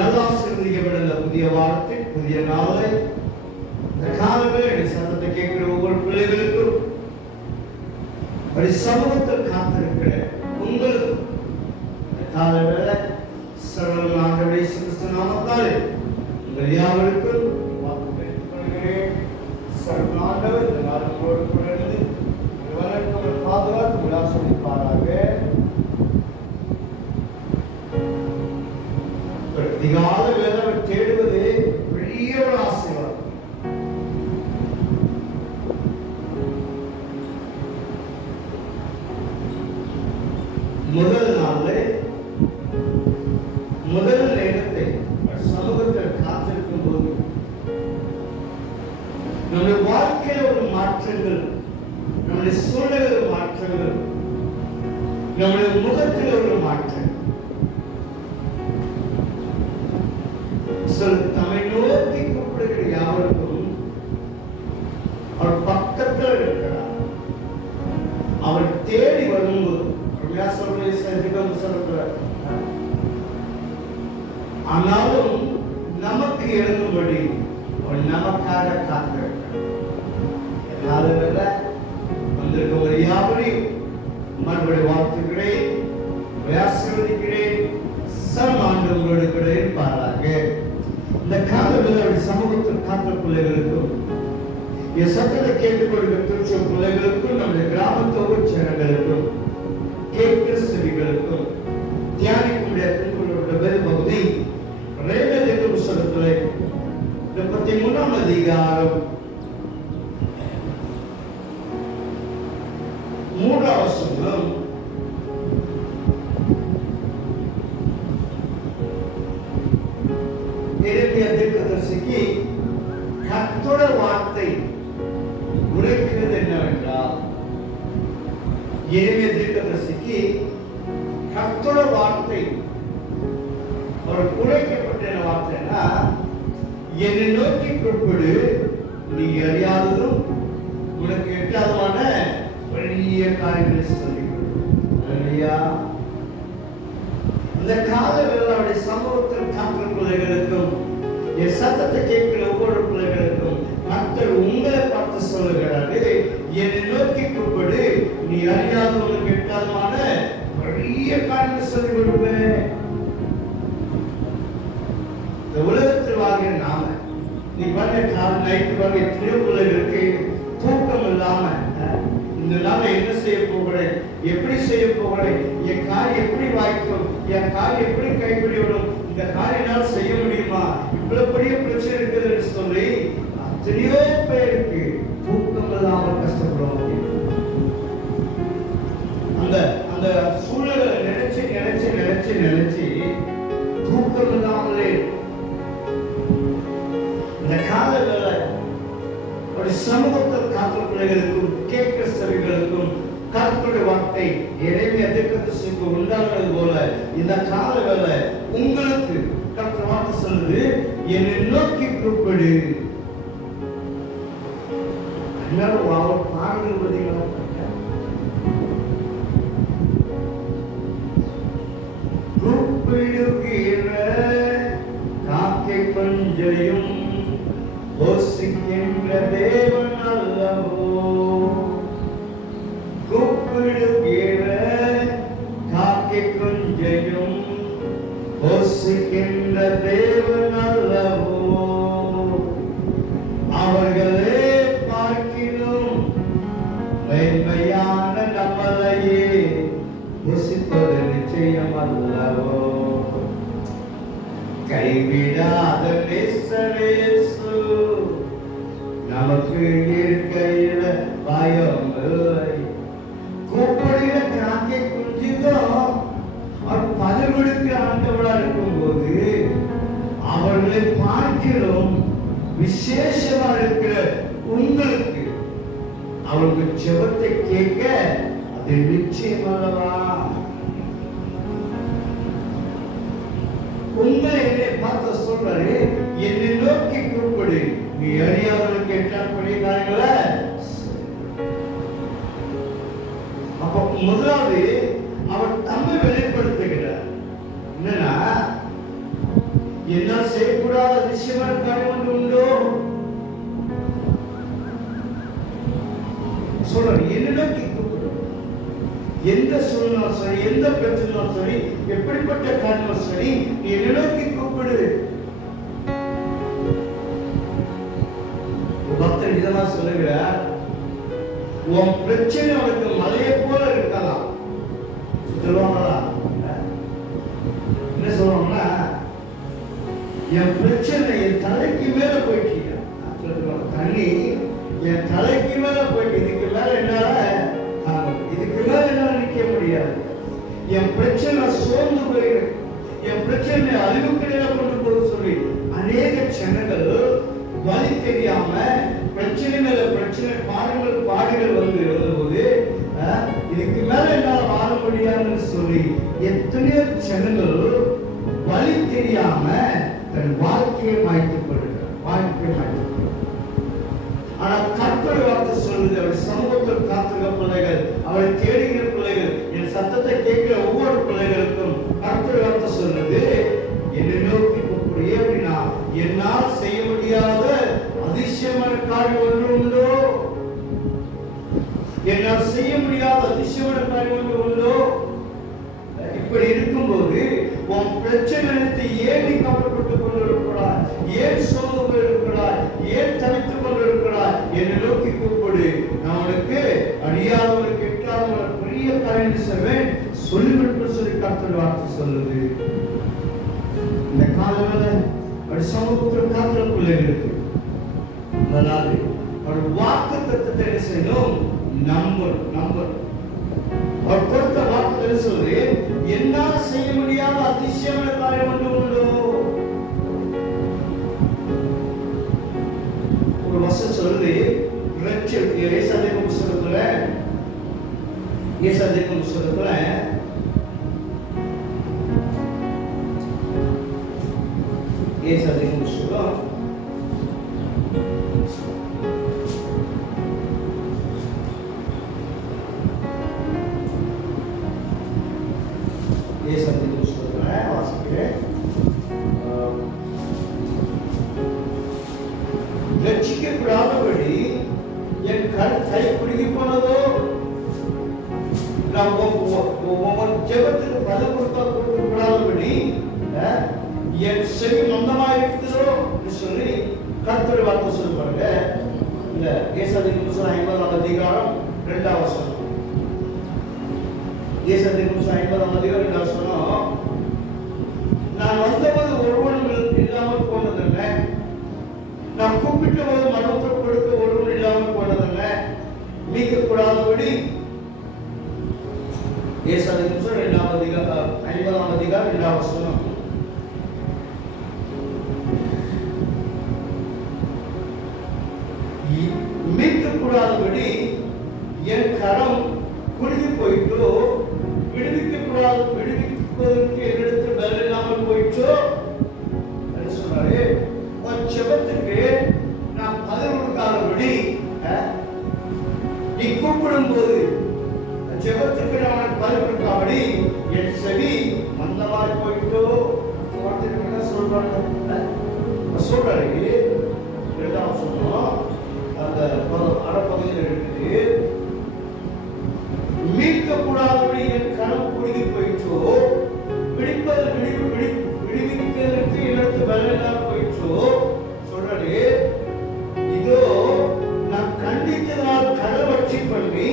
நல்ல ஆசீர்வதிக்கப்பட்ட புதிய வார்த்தை, புதிய நாளை, இந்த காலவேளை சத்தத்தை கேட்கிற ஒவ்வொரு பிள்ளைகளுக்கும், ஒரு சமூகத்தில் காத்திருக்கிற உங்களுக்கு இந்த காலவேளை சர்வ ஆண்டவருடைய கிறிஸ்து நாமத்தாலே உங்கள் யாவருக்கும் சர்வ ஆண்டவர் இந்த நாளோடு கூட பாதுகாத்து விளாசளிப்பாராக. அதிகால வேலை தேடுவது பெரிய ஒரு ஆசீர்வாதம். முதல் நாள்ல முதல் நேரத்தை சமூகத்தில் காத்திருக்கும் போது நம்முடைய வாழ்க்கையில ஒரு மாற்றங்கள், நம்முடைய சூழ்நிலை மாற்றங்கள், நம்முடைய முகத்தில் ஒரு மாற்றம், தம்மை நோக்கி கூப்பிடுகிற யாவருக்கும் அவர் பக்கத்தில் இருக்கிறார். அவர் தேடி வரும்போது ஆனாலும் நமக்கு எழுதும்படி அவர் நமக்காக காத்திருக்கிறார். வந்திருக்க யாவரையும் மறுபடி வாழ்த்துக்கிறேன், ஆசீர்வதிக்கிறேன். சமாண்டு உங்களோடு கூட இருப்பாராக. இந்த காலத்தில் சமூகத்தில் காத்த பிள்ளைகளுக்கும், என் சத்தத்தை கேட்டுக்கொள்கிற திருச்சூர் பிள்ளைகளுக்கும், நம்முடைய கிராமத்தோடு சேனங்களுக்கும், கேட்கிற செவிகளுக்கும், தியானிக்க முடியாத பகுதி ரேபேல் என்ற புத்தகத்திலே 33ஆம் அதிகாரம் 3ஆம் வசனம், எரேமியா தீர்க்கதரிசிக்கு கர்த்தருடைய வார்த்தை உரைக்கிறது என்னவென்றால், எரேமியா தீர்க்கதரிசிக்கு கர்த்தருடைய வார்த்தை அவர் உரைக்கப்பட்ட வார்த்தைன்னா, என்னை நோக்கி கூப்பிடு, நீ அறியாததும் உனக்கு எட்டாதமான பெரிய காரியங்களை சொல்லிக்கொடு. இந்த கால வேளாவுடைய சமூகத்தில் காக்கிற பிள்ளைகளுக்கும், என் சத்தத்தை கேட்கிற ஒவ்வொரு பிள்ளைகளுக்கும் கர்த்தர் உங்களை பார்த்து சொல்லுகிறாரு, என்னை நோக்கி கூப்பிடு, நீ அறியாத உனக்கு எட்டாதமான பெரிய காரியங்களை சொல்லிக் கொடுப்பேன். இந்த உலகத்தில் வாழ்கிற நாம நீ பண்ண கால நைட்டு வாங்க எத்தனையோ பிள்ளைகளுக்கு தூக்கம் இல்லாம, இந்த நாளை என்ன செய்ய போகிறேன், எப்படி செய்ய போகிறேன், என் காரியம் எப்படி வாய்க்கும், என் காரியம் எப்படி கைப்பிடிவிடும், இந்த காரியனால் செய்ய முடியுமா, இவ்வளவு பெரிய பிரச்சனை இருக்குதுன்னு சொல்லி எத்தனையோ பேருக்கு தூக்கம் இல்லாமல் கஷ்டப்படுவாங்க. அந்த அந்த சூழலை நினைச்சு நினைச்சு நினைச்சு நினைச்சு தூக்கம் இல்லாமலே இந்த கால வேலை ஒரு சமூகத்தில் காக்கிற பிள்ளைகளுக்கும், கேட்கிற செவிகளுக்கும் கர்த்தருடைய வார்த்தை எரேமியா தீர்க்கதரிசிக்கு உண்டானது போல இந்த கால வேலை உங்களுக்கு கர்த்தர் வார்த்தை சொல்லுது, என்னை நோக்கி கூப்பிடு. எல்லாரும் அவர் பாடல் பதிகளா கூப்பிடுகிற காக்கை பஞ்சையும் போஷிக்கின்ற தேவன் அல்லவோ, கூப்பிடுகிற காக்கை குஞ்சையும் போஷிக்கின்ற தேவன் அல்லவோ, அவர்களே பார்க்கிலும் மேன்மையான நம்மளையே புசிப்பது நிச்சயம் அல்லவோ, கைவிடாத நேசரேசு நமக்கு இருக்கையில பயம் இல்லை. கூப்பிடுகிற காக்கை குஞ்சுக்கும் அவர் பதில் கொடுக்கிற ஆண்டவரா இருக்கும் போது அவர்களை பார்க்கிறோம் விசேஷமா இருக்கிற உங்களுக்கு அவருக்கு ஜெபத்தை கேட்க அது நிச்சயம் அல்லவா. உண்மை என்னை பார்த்து சொல்றாரு, என்னை நோக்கி கூப்பிடு, நீ அறியாதவனுக்கு எட்டால் பெரிய காரியங்களை. அப்ப முதலாவது அவர் தம்மை வெளிப்படுத்துகிறார். என்னன்னா என்னால் செய்யக்கூடாத அதிசயமான காரியம் ஒன்று உண்டோ? சொல்றேன், என்ன நோக்கி கூப்பிடு. எந்த சூழ்நிலும் சரி, எந்த பிரச்சனையும் சரி, எப்படிப்பட்ட காரணமும் சரி, நீ என்ன நோக்கி கூப்பிடு. பக்தர் விதமா சொல்லுகிறார், உன் பிரச்சனை அவனுக்கு மலையை போல இருக்கலாம். சொல்லுவாங்களா? என்ன சொல்லுவாங்கன்னா, என் பிரச்சனை என் தலைக்கு மேல போயிட்டு, தண்ணி என் தலைக்கு மேல போயிட்டு, இதுக்கு மேல என்னால நிக்க முடியாது. என் பிரச்சனை சோர்ந்து போயிடு, என் பிரச்சனை அழிவுக்கு கொண்டு போக சொல்லி அநேக ஜனங்கள் வழி தெரியாம பிரச்சனை மேல பிரச்சனை, பாடுகள் வரும்போது இதுக்கு மேல என்னால் வாழ முடியாதுன்னு சொல்லி எத்தனையோ ஜனங்கள் வழி தெரியாம தன் வாழ்க்கையை மாற்றிக் கொள்கிறார். ஆனா கர்த்தருடைய வார்த்தை சொல்லுது, அவர் சமூகத்தில் காத்துகிற பிள்ளைகள், அவரை தேடுகிற பிள்ளைகள், என் சத்தத்தை கேட்கிற ஒவ்வொரு பிள்ளைகளுக்கும் கர்த்தருடைய வார்த்தை சொல்லுது, என்னை நோக்கி கூப்பிடு. அப்படின்னா என்னால் செய்ய முடியாத அதிசயமான காரியம் ஒன்று உண்டோ? என்னால் செய்ய முடியாத அதிசயமான காரியம் ஒன்று உண்டோ? இப்படி இருக்கும்போது உன் பிரச்சனைக்கு ஏன் நீ கவலைப்பட்டுக் கொண்டிருக்கிறாய்? ஏன் சோர்ந்து கொண்டிருக்கிறாய்? ஏன் தவித்துக் கொண்டிருக்கிறாய்? என்னை நோக்கி கூப்பிடு, நான் உனக்கு அறியாதவனுக்கு எட்டாதவனுக்கு பெரிய காரியம் செய்வேன் சொல்லிவிட்டு சொல்லி கர்த்தருடைய வார்த்தை சொல்லுது. இந்த காலவேளை ஒரு சமூகத்தில் காக்கிற பிள்ளைகளுக்கு அதாவது ஒரு வாக்கு தத்துவத்தை என்ன செய்யணும்? நம்பர் அவர் கொடுத்த வாக்கு சொல்லுது, என்னால் செய்ய முடியாத அதிசயமான காரியம் ஒன்று உண்டோ? ஒரு வசனம் சொல்லுது, ஏசாதிக்கும் புஸ்தகத்துல ஏசாதிக்கும் புஸ்தகம் ரட்சிக்கப்படாதபடி என் கை குறுகி போனதோ, நான் ஜெபத்துக்கு பதில் கொடுக்கப்படாதபடி என் செவி மந்தமாக இருக்குதோ சொல்லி கர்த்தருடைய வார்த்தை சொல்லி பாருங்க. இந்த ஏசாதிக்கும் புஸ்தகம் 50ஆம் அதிகாரம் 2ஆம் வசனம். ஏசாதிக்கும் புஸ்தகம் 50ஆம் அதிகாரம் 2ஆம் வசனம். நான் வந்தபோது ஒருவனும் இல்லாமல் போனதில்லை, நான் கூப்பிட்ட போது மனத்தை கொடுக்க ஒருவன் இல்லாமல் போனதில்லை, மீட்கக்கூடாதபடி. ஏசாதிக்கும் புஸ்தகம் 2ஆம் அதிகாரம் 50ஆம் அதிகாரம் 2ஆம் வசனம். மீட்கக்கூடாதபடி என் கரம் குறுகி போயிட்டோ, விடுவிப்பதற்கு என்னிடத்தில் பலன் இல்லாமல் போயிட்டோ சொன்னாரு. உன் ஜெபத்துக்கு நான் பதில் கொடுக்காதபடி, நீ கூப்பிடும் போது ஜெபத்துக்கு நான் பதில் கொடுக்காதபடி என் செவி மந்தமாக போயிட்டோ சொல்றாரு. இரண்டாம் சொன்னோம் அந்த அறப்பகுதியில் இருக்குது, மீட்கக்கூடாதபடி என் கரம் குறுகி போயிற்றோ, விடுவிப்பதற்கு எனக்கு பலன் போயிற்றோ சொல்றாரு. இதோ நான் கண்டித்ததால் கடல் வற்றி பண்ணி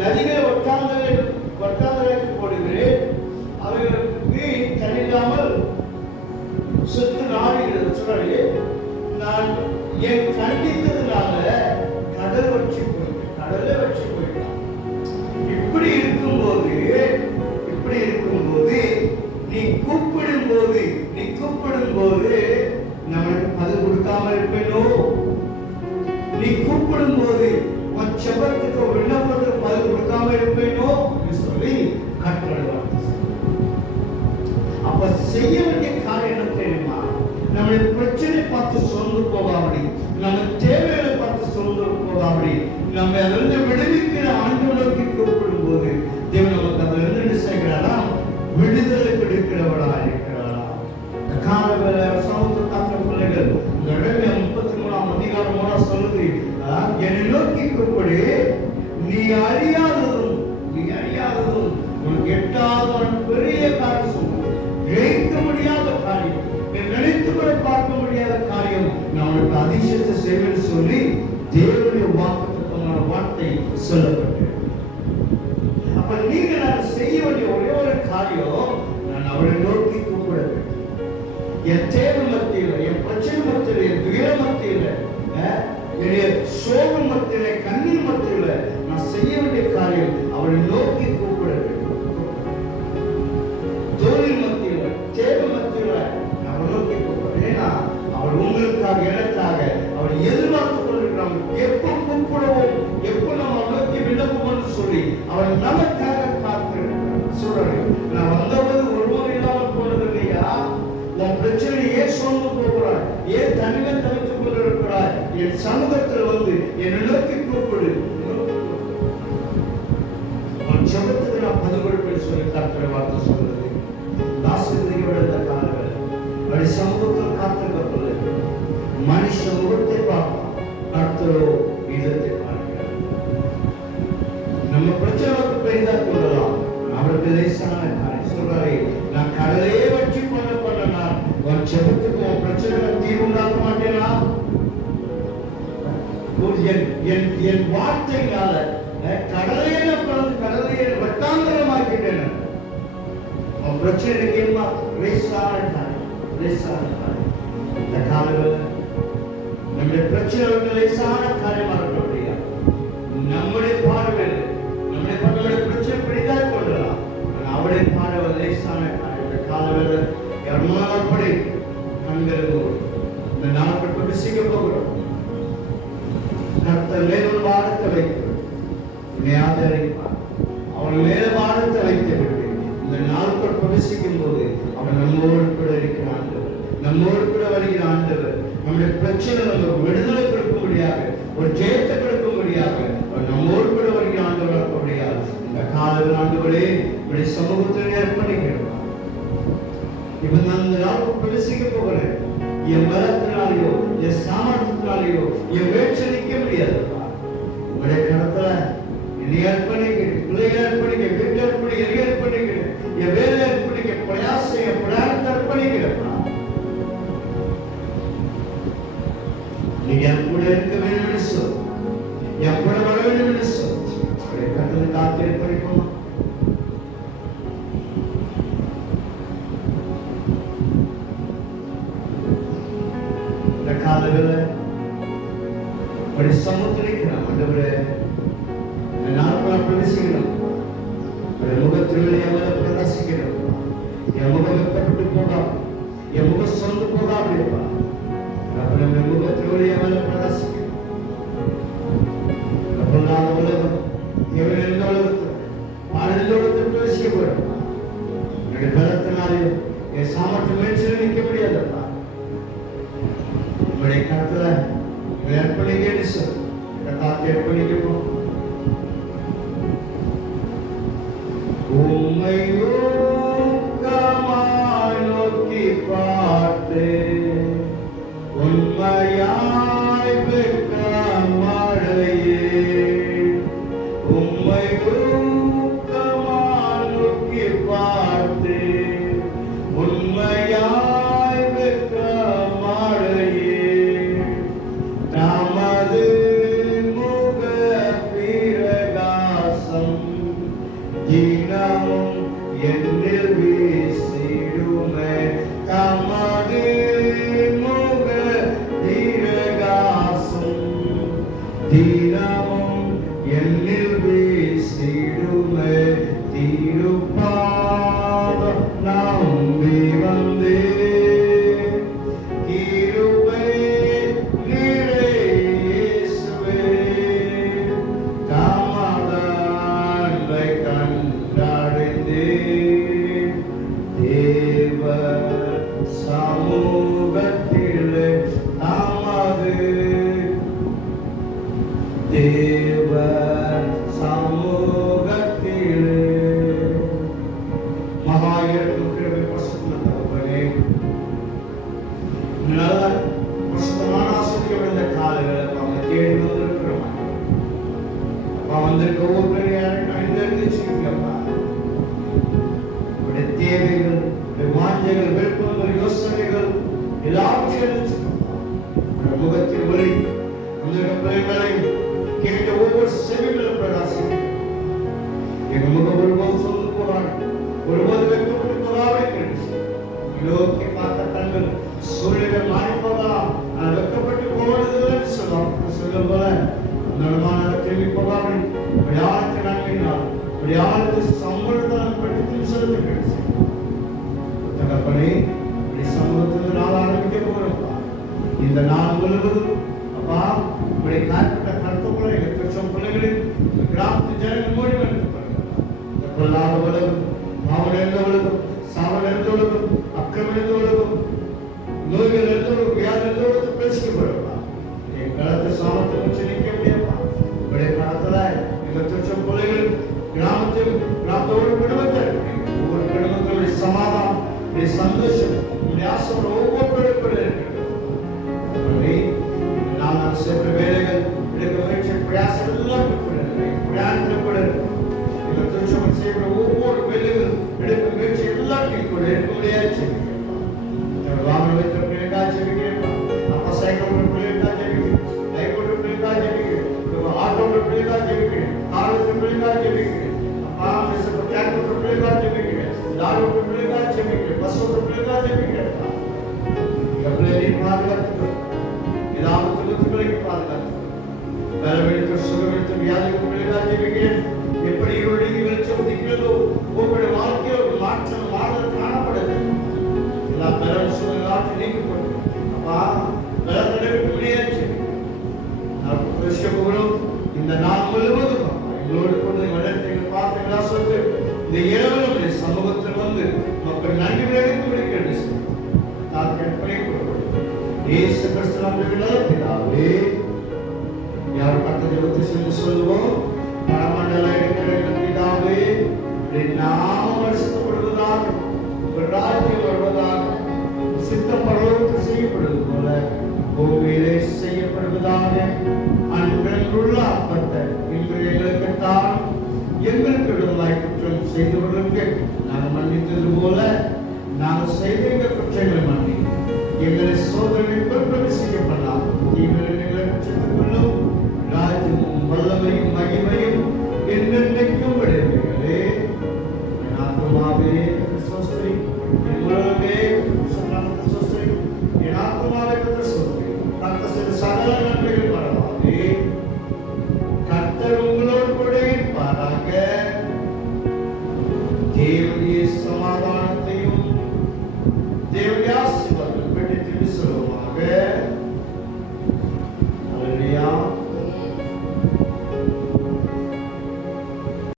நதிகளை வட்டாந்தரைக்கு போடுகிறேன், அவைகளுக்கு தனில்லாமல் சுத்து நாடுகிறது சொல்றாரு. நான் என் கண்டித்ததுனால கடலே வற்றி போயிட்டான். இப்படி இருக்கும்போது நீ கூப்பிடும் போது நம்மளுக்கு பதில் கொடுக்காமல் இருப்பேனோ? நீ கூப்பிடும் போது உன் செபத்துக்கு விண்ணப்பத்துக்கு பதில் கொடுக்காமல் இருப்பேனோ சொல்லி கட்டளைவார். அப்ப செய்ய வேண்டிய காரியம் என்ன தெரியுமா? நம்முடைய பிரச்சனை பார்த்து சோர்ந்து போகாமடி, நம்ம தேவைகளை பார்த்து சோர்ந்து போகாமடி, நம்ம அதிலிருந்து விடுவிக்கிற ஆண்டவருக்கு கூப்பிடும் போது தேவன் நமக்கு அதிலிருந்து என்ன செய்கிறாரா? விடுதலை கொடுக்கிறவளா இருக்கிறாரா? காலவேளை அதிசயத்தை செய்வேன்னு சொல்லி தேவனுடைய வாக்குத்தத்தமான வார்த்தை சொல்லப்பட்டு, அப்ப நீங்க நான் செய்ய வேண்டிய ஒரே ஒரு காரியம், நான் அவரை நோக்கி கூப்பிட வேண்டும். என் தேவை மத்தியில, என் பிரச்சனை மத்தியில, என் துயர மத்தியில, என்னுடைய சோகம் மத்தியில, கண்ணீர் மத்தியில நான் செய்ய வேண்டிய காரியம் அவரை நோக்கி கூப்பிட வேண்டும். தொழில் மத்தியில, தேவை மத்தியில நான் நோக்கி கூப்பிடுறேன். ஏன்னா அவர் உங்களுக்காக, எனக்காக அவர் எதிர்பார்த்து கொண்டிருக்கிறாங்க. எப்போ கூப்பிடுவோம், எப்போ நம்ம நோக்கி விண்ணப்பம் சொல்லி அவர் நமக்காக காத்திருக்கிறார். சொல்றேன், நான் வந்தபோது ஒருவரும் இல்லாமல் போனது இல்லையா? உன் பிரச்சனை ஏன் சோர்ந்து போகிறாய், ஏன் தனிமை தவித்துக் கொண்டிருக்கிறாய், என் சமூகத்தில் வந்து என்னை நோக்கி கூப்பிடு. ஜபத்துக்கு நான் பதில் சொல்லி கர்த்தர் வார்த்தை சொல்றது. தாசிரியோட இந்த காலங்கள் அப்படி சமூகத்தில் காத்திருக்கப்படுது. மனுஷ முகத்தை பார்ப்பான், கர்த்தரோ இதத்தை பார்க்கிறார். நம்ம பிரச்சனைக்கு பெரிதாக கொள்ளலாம், அவருக்கு லேசான காரியம். சொல்றாரு, நான் கடலையே வச்சு பண்ண உன் ஜபத்துக்கு உன் பிரச்சனை தீர்வு உண்டாக்க மாட்டேனா? என் வார்த்தையினால கடலையே கடலையே வட்டாந்தரமாக்கிட்டேன். உன் பிரச்சனைக்கு லேசான காரியம். இந்த காலங்கள் நம்முடைய பிரச்சனைகளுக்கு லேசான காரியமா இருக்க முடியாது. நம்முடைய பார்வையில் நம்முடைய பிரச்சனை பிடிதாக கொள்ளலாம், அவருடைய பார்வை லேசான காரியம். இந்த காலங்கள் யாருமானப்படி கண்கள் இந்த நாட்கள் பிரசிக்க போகிறோம். கர்த்தர் மேலும் பாரத்தை வைத்து ஆதரிப்பார். அவன் மேல பாரத்தை வைத்து இந்த நாட்கள் பிரவேசிக்கும் போது அவன் நம்மோடு கூட இருக்கிற ஆண்டவர், நம்மோடு கூட வருகிற ஆண்டவர். நம்முடைய பிரச்சனை நமக்கு விடுதலை கொடுக்கும்படியாக, ஒரு ஜெயத்தை கொடுக்கும்படியாக அவர் நம்மோடு கூட வருகிற ஆண்டவர் இருக்க. இந்த காலத்தில் ஆண்டவரே உடைய சமூகத்தில் அர்ப்பணிக்கிறோம். இப்ப நான் இந்த நாளுக்கு பிரவேசிக்க போகிறேன். என் பலத்தினாலேயோ, என் சாமர்த்தியத்தினாலேயோ என் வேட்சை நிற்க முடியாது. உங்களுடைய கடத்துல என்னை அர்ப்பணிக்கிறேன், பிள்ளைகளை அர்ப்பணிக்கிறேன், வீட்டை அர்ப்பணிக்க, எரிய அர்ப்பணிக்கிறேன், என் வேலை அர்ப்பணிக்க, பிரயாசம் என் பிரயாணத்தை அர்ப்பணிக்கிறேன். நீங்க என் கூட இருக்க வேண்டும் சொல், என் கூட வர வேண்டும் சொல். உங்களுடைய கடத்துல காத்து அர்ப்பணிப்போமா? சமுத்திரிக்கிறான் ஆண்டவரே, நாட்கள் பிரவேசிக்கணும். முகத்தில் பிரகாசிக்கணும். என் முகம் வெக்கப்பட்டு போகாம, என் முகம் சொந்து போகாம இருப்பா. அப்புறம் என் முகத்தில் பிரகாசிக்கணும். அப்புறம் நான் உலகம் எவன் எந்த உலகத்தில் ஆனந்தோடத்தில் பிரவேசிக்க போயிடும். என்னுடைய பலத்தினாலேயும் என் சாமர்த்தியம் முயற்சியில் நிற்க முடியாதப்பா. உங்களுடைய கருத்துல அர்ப்பணிக்க சொல். அர்ப்பணிக்கப்போம். உம்மை ஊக்கமாய் நோக்கி பார்த்து உண்மையாய் வெட்கமடையே. உம்மை ஊக்கமாய் நோக்கி பார்த்து உண்மையாய் வெட்கமடையே. தமது முக பிரகாசம் தினமும் என்னில் வீசிடுமே. தமது முக பிரகாசம் தினமும் என்னில் வீசிடுமே. திருப்பாதம் நம்பி வந்தே தேவ சமூகத்திலே மகாயிரக்கும் கிருபை பிரசன்ன தகப்பனே, நல்ல பிரசன்னமான ஆசிரியர் இந்த காலங்களை அவங்க தேடி வந்திருக்கிறோம். அப்பா வந்திருக்க ஒவ்வொரு யாரும் இருந்துச்சுங்கப்பா. உடைய தேவைகள், வாஞ்சைகள், விருப்பங்கள், யோசனைகள் எல்லாவற்றையும் முகத்தில் பிள்ளைகளை கேட்ட ஒவ்வொரு செவிகளும் பிரகாசிக்க எங்க முகம் ஒருபோது சொல்லு போறாங்க, ஒருபோது வெட்கப்பட்டு போறாவே கிடைச்சு யோக்கி பார்த்த கண்கள் சூழ்நிலை மாறி போகலாம், ஆனால் வெட்கப்பட்டு போவதில்லைன்னு சொல்லும் போல நலமான கேள்வி போகாமல் விளையாட்டு நன்மையினால் விளையாட்டு சம்பளத்தால் பற்றி செலுத்த கிடைச்சு தகப்பனே இப்படி சமூகத்தில் நாள் ஆரம்பிக்க போகிறோம்ப்பா. இந்த நாள் முழுவதும் அப்பா இப்படி காய்ப்பட்ட கருத்துக்களை எங்கள் பிள்ளைகளில் கிராமத்து ஜனங்கள் மொழி பொல்லாத உலகம், பாவம் நிறைந்த உலகம், சாவம் நிறைந்த உலகம், அக்கிரமம் நிறைந்த உலகம், நோய்கள் நிறைந்த உலகம், வியாதி நிறைந்த உலகத்தில் பேசிக்கப்படுவா. என் காலத்தை சாமத்தை வச்சு நிற்க முடியாதா? இப்படிய காலத்துல எங்கள் திருச்சம் பிள்ளைகள் கிராமத்தில் கிராமத்தோடு குடும்பத்தில் ஒவ்வொரு குடும்பங்களுடைய சமாதானம், சந்தோஷம், ஆசையோட ஒவ்வொரு நான் சென்ற வேலைகள் எடுக்க முயற்சி பிரயாசம் எல்லாம் ஒவ்வொரு வேலைகள் எடுக்க முயற்சி எல்லாத்தையும் கூட எடுக்க முடியாது. வாகனம் வைத்த பிள்ளைக்கா ஜெபிக்கிறேன், அப்பா சைக்கிள் ஓட்ட பிள்ளைக்கா ஜெபிக்கிறேன், பைக் ஓட்ட பிள்ளைக்கா ஜெபிக்கிறேன், ஆட்டோ ஓட்ட பிள்ளைக்கா ஜெபிக்கிறேன், கார் ஓட்ட பிள்ளைக்கா ஜெபிக்கிறேன், அப்பா டிராக்டர் ஓட்ட பிள்ளைக்கா ஜெபிக்கிறேன், லாரி ஓட்ட பிள்ளைக்கா ஜெபிக்கிறேன், பஸ் ஓட்ட பிள்ளைக்கா ஜெபிக்கிறேன். பிள்ளைகளை பாதுகாத்து ஏதாவது விபத்துகளுக்கு பாதுகாத்து பலவீனத்தை சுகவீனத்தை வியாதிக்கு பிள்ளைக்கா ஜெபிக்கிறேன். எப்படி இருளில் வெளிச்சம் உதிக்கிறதோ உங்களுடைய வாழ்க்கையில் ஒரு மாற்றம் மாறுதல் காணப்படுது. எல்லா பலன் சூழ்நிலை நீக்கப்படும். அப்பா பலத்தடைவுக்கு முடியாச்சு இந்த நாள் முழுவதும் எங்களோடு கொண்டு வளர்த்து பார்த்தீங்களா சொல்லு. இந்த இரவு நம்முடைய சமூகத்தில் வந்து மக்கள் நன்றி விளைவிக்க முடிக்கிறது. நான் கற்பனை இயேசு கிறிஸ்து நம்முடைய பிதாவே, யார் பக்கத்தில் ஜெபத்தை சென்று சொல்லுவோம். பரமண்டல பிதாவே, நாமம் வருஷப்படுவதாக, ராஜ்யம் வருவதாக, சித்தம் பரலோகத்தில் செய்யப்படுவது போல பூமியிலே செய்யப்படுவதாக. அன்றென்றுள்ள அப்பத்தை இன்று எங்களுக்கு தான், எங்களுக்கு விடுதலாய் குற்றம் செய்தவர்களுக்கு நாங்கள் மன்னித்தது போல நாங்கள் செய்த எங்கள் குற்றங்களை மன்னி எங்களை சோதனைக்குள் பிரவேசிக்கப்படலாம். தீமையில் எங்களை குற்றத்துக்குள்ளும் ராஜ்யமும் வல்லமையும் மகிமையும் என்னென்னைக்கும் விடுவீர்களே. என் ஆத்மாவே சோஸ்திரி, என் உலகமே சோஸ்திரி, என் ஆத்மாவே